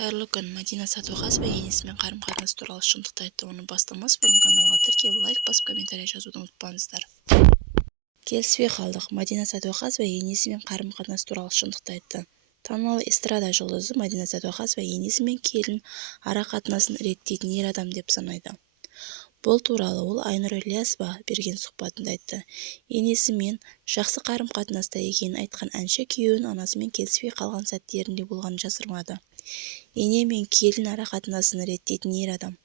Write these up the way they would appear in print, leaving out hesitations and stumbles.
Қайырлы күн. Мадина Садуақасова енесімен қарым-қатынас туралы шындықты айтты. Оны бастамас бұрын каналға тіркеліп, лайк басып, комментарий жазуды ұмытпаңыздар. Келіспей қалдық. Мадина Садуақасова енесімен қарым-қатынас туралы шындықты айтты. Танымал эстрада жұлдызы Мадина Садуақасова енесі мен келін ара қатынасын реттейтін ер адам деп санайды. Бұл туралы ол Айнұр Ілиясова берген сұхбатында айтты. Енесімен жақсы қарым-қатынаста екенін айтқан әнші күйеуінің анасымен келіспей қалған сәттерінде болғанын жасырмады. Ене мен келін ара қатынасын реттейтін ер адам.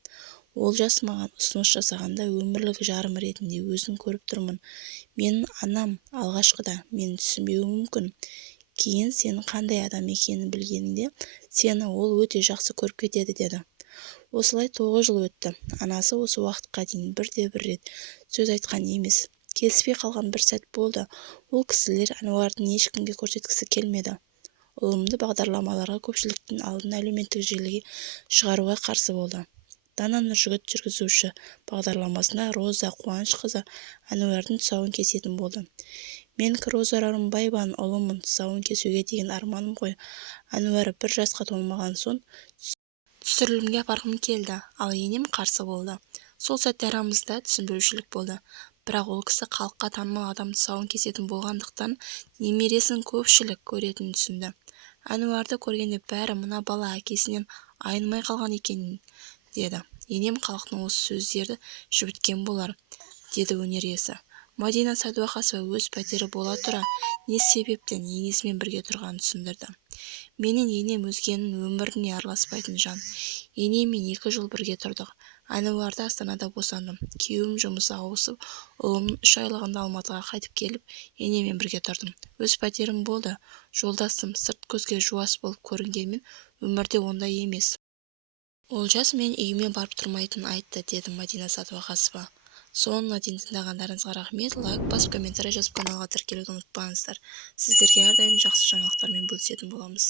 Ол жас маған ұсыныс жасағанда өмірлік жарым ретінде өзін көріп тұрмын. Менің анам алғашқыда мені түсінбеуі мүмкін. Кейін сенің қандай адам екенін білгенінде сені ол өте жақсы көріп кетеді деді. Осылай 9 жыл өтті. Анасы осы уақытқа дейін бірде-бір рет сөз айтқан емес. Келіспей қалған бір сәт болды. Ол кісілер Әнуардың ешкімге көрсеткісі келмеді. Ұлымды бағдарламаларға көпшіліктің алдына әлеуметтік желіге шығаруға қарсы болды. Дана Нұржігіт жүргізуші бағдарламасына Роза Қуанышқызы Әнуардың тұсауын кесетін болды. Мен Роза Рымбаеваның ұлымын, тұсауын кесуге деген арманым ғой. Әнуар 1 жасқа толмаған соң түсірілімге апарғым келді, ал енем қарсы болды. Сол сәтте арамызда түсінбеушілік болды. Бірақ ол кісі халыққа танымал адам тұсауын кесетін болғандықтан немересін көпшілік көретінін түсінді. Әнуарды көргенде бәрі мына бала әкесінен айнымай қалған екен деді. Енем халықтың осы сөздерді жібіткен болар, деді өнер иесі. Мадина Садуақасова өз пәтері бола тұра не себептен енесімен бірге тұрғанын түсіндірді. Менің енем өзгенің өміріне араласпайтын жан. Енемен 2 жыл бірге тұрдық. Әнуарды Астанада босандым. Күйеуім жұмысы ауысып, ұлымның 3 айлығында Алматыға қайтып келіп, енемен бірге тұрдым. Өз пәтерім болды. Жолдасым сырт көзге жуас болып көрінгенмен, өмірде ондай емес. Олжас мен үйіме барып тұрмайтынын айтты, деді Мадина Садуақасова. Соңына дейін тыңдағандарыңызға рахмет. Лайк басып, комментарий жазып, каналға тіркелуді ұмытпаңыздар. Сіздерге әрдайым жақсы жаңалықтармен бөлісетін боламыз.